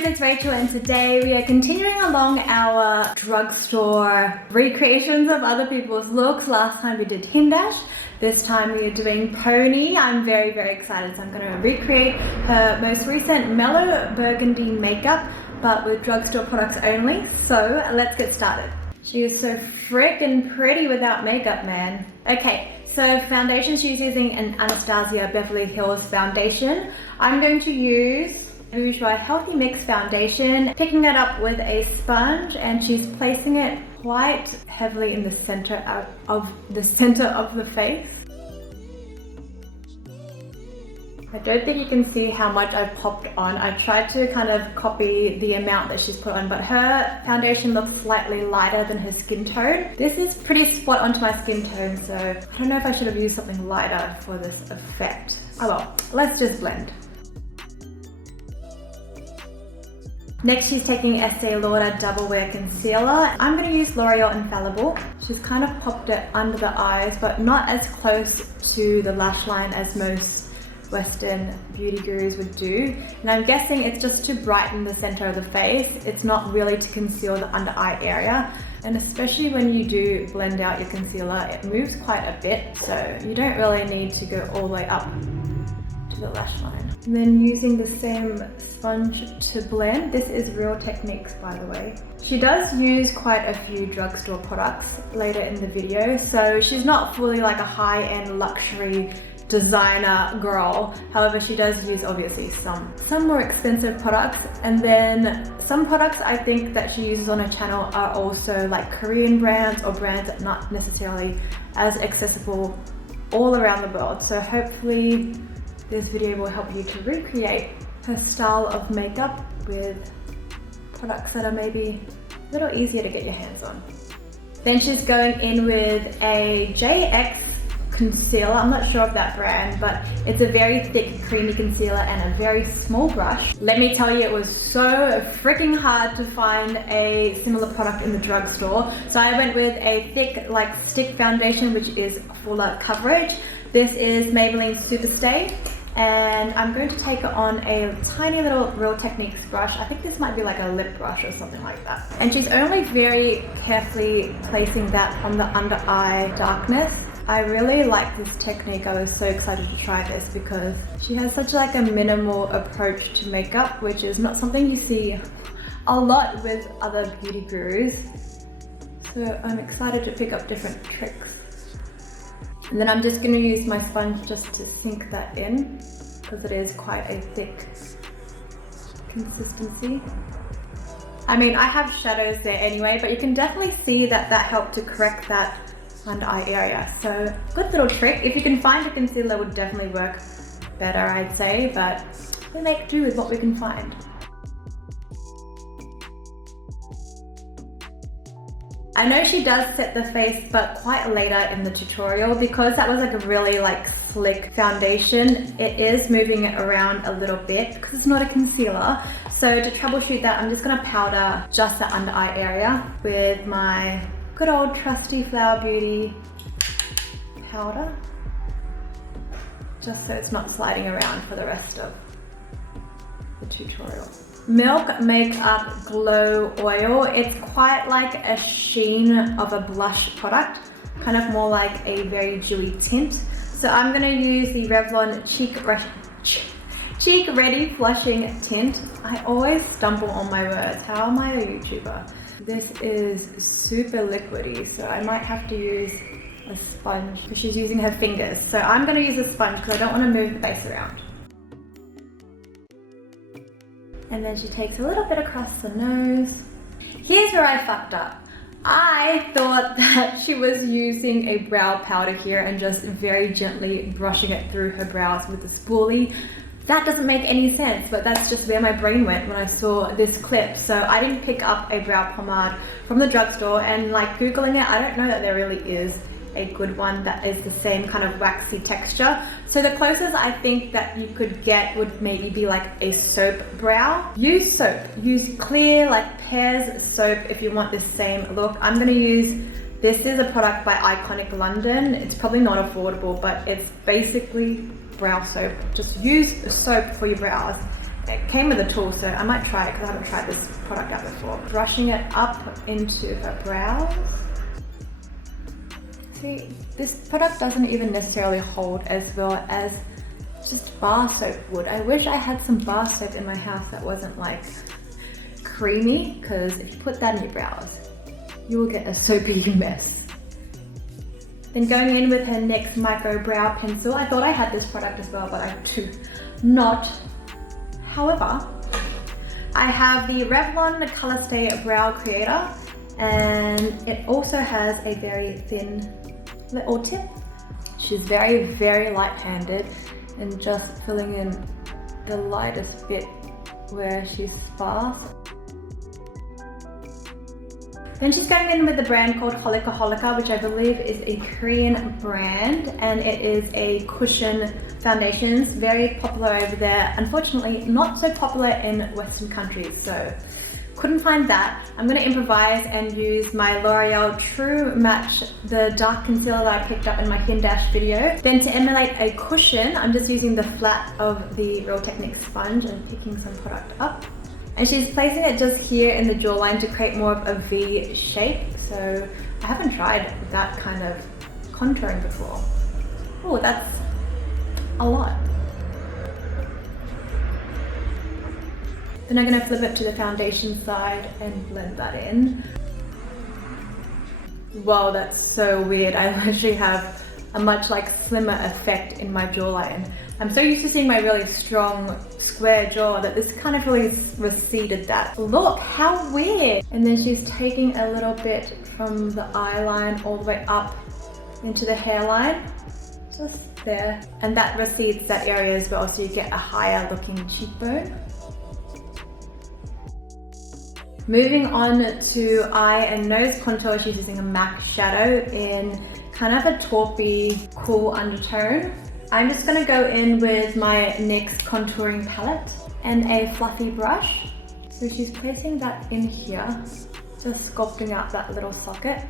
friends, it's Rachel and today we are continuing along our drugstore recreations of other people's looks. Last time we did Hindash, this time we are doing Pony. I'm very excited, so I'm going to recreate her most recent mellow burgundy makeup but with drugstore products only. So let's get started. She is so freaking pretty without makeup, man. Okay, so foundation, she's using an Anastasia Beverly Hills foundation. I'm going to use Bourjois Healthy Mix foundation, picking it up with a sponge, and she's placing it quite heavily in the center of the face. I don't think you can see how much I've popped on. I tried to kind of copy the amount that she's put on, but her foundation looks slightly lighter than her skin tone. This is pretty spot onto my skin tone, so I don't know if I should have used something lighter for this effect. Oh well, let's just blend. Next, she's taking Estee Lauder Double Wear Concealer. I'm going to use L'Oreal Infallible. She's kind of popped it under the eyes, but not as close to the lash line as most Western beauty gurus would do. And I'm guessing it's just to brighten the center of the face. It's not really to conceal the under eye area. And especially when you do blend out your concealer, it moves quite a bit. So you don't really need to go all the way up to the lash line. And then using the same sponge to blend. This is Real Techniques, by the way. She does use quite a few drugstore products later in the video, so she's not fully like a high-end luxury designer girl. However, she does use obviously some more expensive products, and then some products I think that she uses on her channel are also like Korean brands or brands that are not necessarily as accessible all around the world. So hopefully this video will help you to recreate her style of makeup with products that are maybe a little easier to get your hands on. Then she's going in with a JX concealer. I'm not sure of that brand, but it's a very thick creamy concealer and a very small brush. Let me tell you, it was so freaking hard to find a similar product in the drugstore. So I went with a thick like stick foundation, which is fuller coverage. This is Maybelline SuperStay. And I'm going to take it on a tiny little Real Techniques brush. I think this might be like a lip brush or something like that. And she's only very carefully placing that on the under eye darkness. I really like this technique. I was so excited to try this because she has such like a minimal approach to makeup, which is not something you see a lot with other beauty gurus. So I'm excited to pick up different tricks. And then I'm just going to use my sponge just to sink that in because it is quite a thick consistency. I mean, I have shadows there anyway, but you can definitely see that helped to correct that under eye area. So good little trick. If you can find a concealer, would definitely work better, I'd say, but we make do with what we can find. I know she does set the face, but quite later in the tutorial because that was like a really like slick foundation. It is moving it around a little bit because it's not a concealer. So to troubleshoot that, I'm just gonna powder just the under eye area with my good old trusty Flower Beauty powder, just so it's not sliding around for the rest of the tutorial. Milk Makeup Glow Oil. It's quite like a sheen of a blush product, kind of more like a very dewy tint. So I'm going to use the Revlon Cheek Ready Flushing Tint. I always stumble on my words. How am I a YouTuber? This is super liquidy, so I might have to use a sponge because she's using her fingers. So I'm going to use a sponge because I don't want to move the base around. And then she takes a little bit across the nose. Here's where I fucked up. I thought that she was using a brow powder here and just very gently brushing it through her brows with a spoolie. That doesn't make any sense, but that's just where my brain went when I saw this clip. So I didn't pick up a brow pomade from the drugstore, and like Googling it, I don't know that there really is a good one that is the same kind of waxy texture. So the closest I think that you could get would maybe be like a soap brow. Use soap, use clear like Pears soap if you want the same look. I'm gonna use, this is a product by Iconic London. It's probably not affordable, but it's basically brow soap. Just use soap for your brows It came with a tool, so I might try it because I haven't tried this product out before. Brushing it up into her brows. See, this product doesn't even necessarily hold as well as just bar soap would. I wish I had some bar soap in my house that wasn't like creamy, because if you put that in your brows, you will get a soapy mess. Then going in with her NYX Micro Brow Pencil. I thought I had this product as well, but I do not. However, I have the Revlon ColorStay Brow Creator, and it also has a very thin little tip. She's very, very light-handed and just filling in the lightest bit where she's sparse. Then she's going in with a brand called Holika Holika, which I believe is a Korean brand, and it is a cushion foundations, very popular over there. Unfortunately, not so popular in Western countries, so couldn't find that. I'm gonna improvise and use my L'Oreal True Match, the dark concealer that I picked up in my Hin Dash video. Then to emulate a cushion, I'm just using the flat of the Real Technique sponge and picking some product up. And she's placing it just here in the jawline to create more of a V shape. So I haven't tried that kind of contouring before. Oh, that's a lot. Then I'm gonna flip it to the foundation side and blend that in. Wow, that's so weird. I literally have a much like slimmer effect in my jawline. I'm so used to seeing my really strong square jaw that this kind of really receded that. Look, how weird. And then she's taking a little bit from the eyeline all the way up into the hairline, just there. And that recedes that area as well, so you get a higher looking cheekbone. Moving on to eye and nose contour, she's using a MAC shadow in kind of a taupey, cool undertone. I'm just gonna go in with my NYX contouring palette and a fluffy brush. So she's placing that in here, just sculpting out that little socket.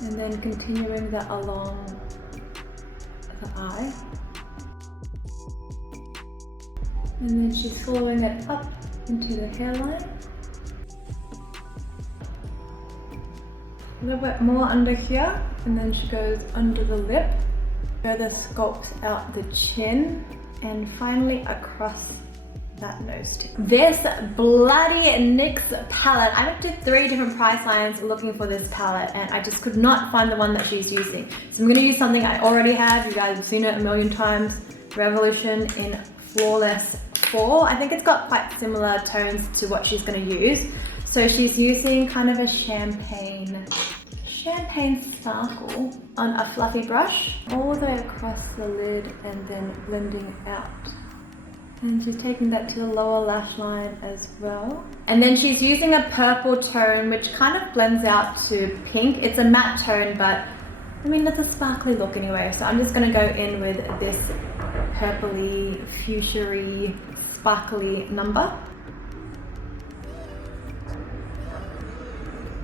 And then continuing that along the eye. And then she's following it up into the hairline. A little bit more under here, and then she goes under the lip, further sculpts out the chin, and finally across that nose tip. This bloody NYX palette, I went to 3 different price lines looking for this palette, and I just could not find the one that she's using. So I'm gonna use something I already have. You guys have seen it a million times. Revolution in Flawless 4. I think it's got quite similar tones to what she's gonna use. So she's using kind of a champagne sparkle on a fluffy brush all the way across the lid and then blending out. And she's taking that to the lower lash line as well. And then she's using a purple tone which kind of blends out to pink. It's a matte tone, but I mean, it's a sparkly look anyway. So I'm just gonna go in with this purpley, fuchsia-y, sparkly number.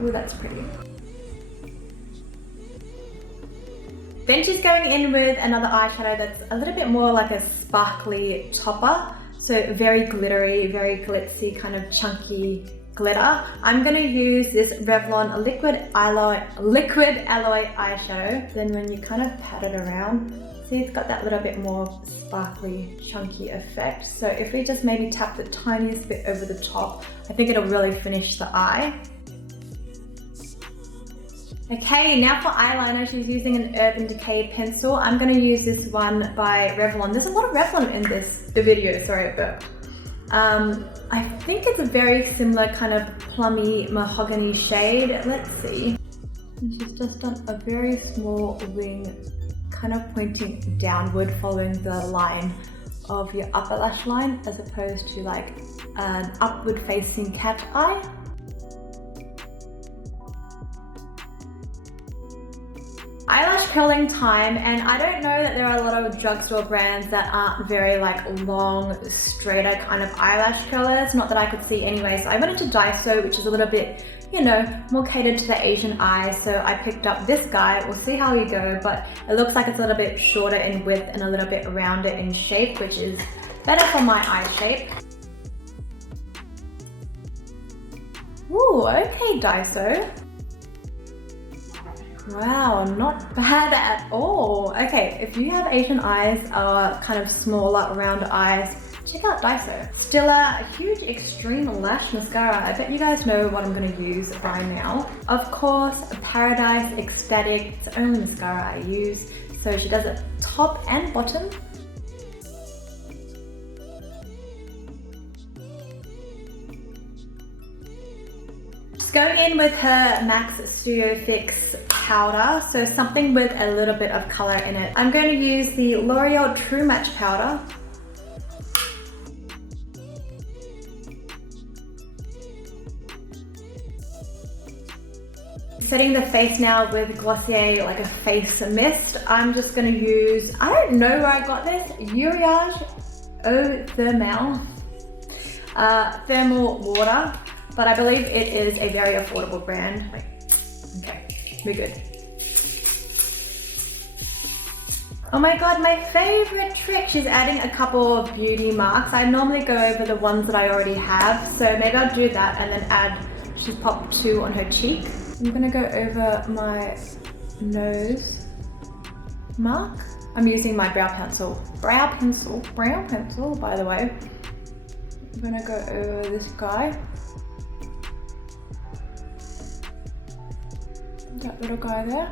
Ooh, that's pretty. Then she's going in with another eyeshadow that's a little bit more like a sparkly topper. So very glittery, very glitzy, kind of chunky glitter. I'm gonna use this Revlon liquid alloy eyeshadow. Then when you kind of pat it around, see it's got that little bit more sparkly, chunky effect. So if we just maybe tap the tiniest bit over the top, I think it'll really finish the eye. Okay, now for eyeliner, she's using an Urban Decay pencil. I'm gonna use this one by Revlon. There's a lot of Revlon in the video, sorry, but I think it's a very similar kind of plummy mahogany shade. Let's see. And she's just done a very small wing, kind of pointing downward, following the line of your upper lash line, as opposed to like an upward facing cat eye. Eyelash curling time, and I don't know that there are a lot of drugstore brands that aren't very like long, straighter kind of eyelash curlers, not that I could see anyway. So I went into Daiso, which is a little bit, you know, more catered to the Asian eye. So I picked up this guy. We'll see how we go, but it looks like it's a little bit shorter in width and a little bit rounder in shape, which is Better for my eye shape. Ooh, okay, Daiso. Wow, not bad at all. Okay, if you have Asian eyes or kind of smaller round eyes, check out Daiso. Still a huge extreme lash mascara. I bet you guys know what I'm gonna use by now. Of course, Paradise Extatic. It's the only mascara I use. So she does it top and bottom. Just going in with her MAC Studio Fix powder, so something with a little bit of color in it. I'm going to use the L'Oreal True Match powder. Setting the face now with Glossier, like a face mist. I'm just going to use, I don't know where I got this, Uriage Thermale Thermal Water, but I believe it is a very affordable brand. Wait, okay, we're good. Oh my god, my favorite trick. She's adding a couple of beauty marks. I normally go over the ones that I already have, so maybe I'll do that and then add, she's popped 2 on her cheek. I'm gonna go over my nose mark. I'm using my brow pencil, by the way. I'm gonna go over this guy. That little guy there.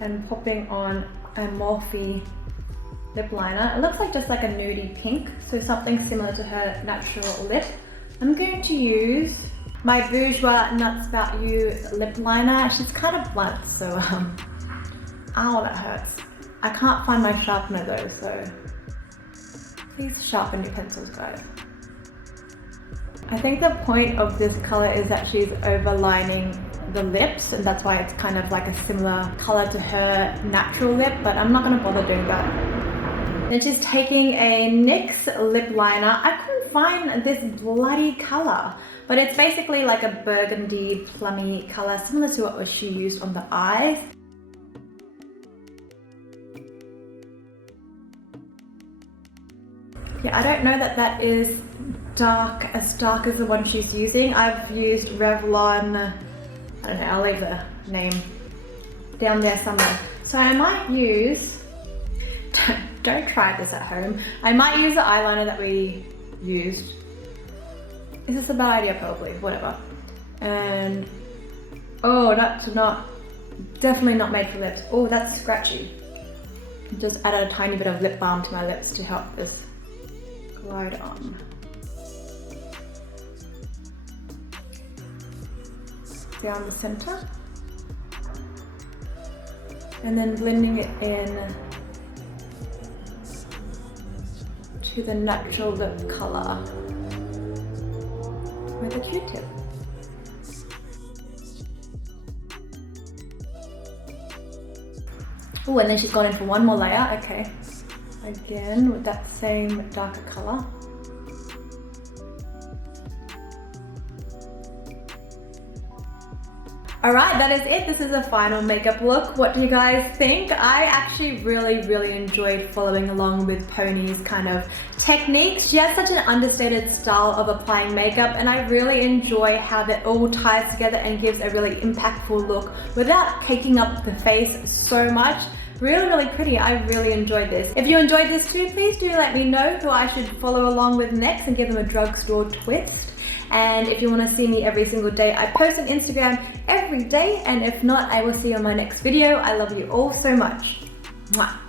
And popping on a Morphe lip liner. It looks like just like a nudie pink, so something similar to her natural lip. I'm going to use my Bourjois Nuts About You lip liner. She's kind of blunt, so ow, that hurts. I can't find my sharpener though, so please sharpen your pencils, guys. I think the point of this color is that she's overlining the lips, and that's why it's kind of like a similar color to her natural lip, but I'm not gonna bother doing that. Then she's taking a NYX lip liner. I couldn't find this bloody color, but it's basically like a burgundy plummy color, similar to what she used on the eyes. Yeah, I don't know that that is as dark as the one she's using. I've used Revlon, I don't know, I'll leave the name down there somewhere. So I might use, don't try this at home, I might use the eyeliner that we used. Is this a bad idea? Probably, whatever. And, oh, that's definitely not made for lips. Oh, that's scratchy. Just added a tiny bit of lip balm to my lips to help this glide on. Down the center. And then blending it in to the natural lip color with a Q-tip. Oh, and then she's gone in for one more layer. Okay. Again with that same darker color. Alright, that is it. This is the final makeup look. What do you guys think? I actually really enjoyed following along with Pony's kind of techniques. She has such an understated style of applying makeup, and I really enjoy how that all ties together and gives a really impactful look without caking up the face so much. Really pretty. I really enjoyed this. If you enjoyed this too, please do let me know who I should follow along with next and give them a drugstore twist. And if you want to see me every single day, I post on Instagram every day, and if not, I will see you on my next video. I love you all so much. Mwah.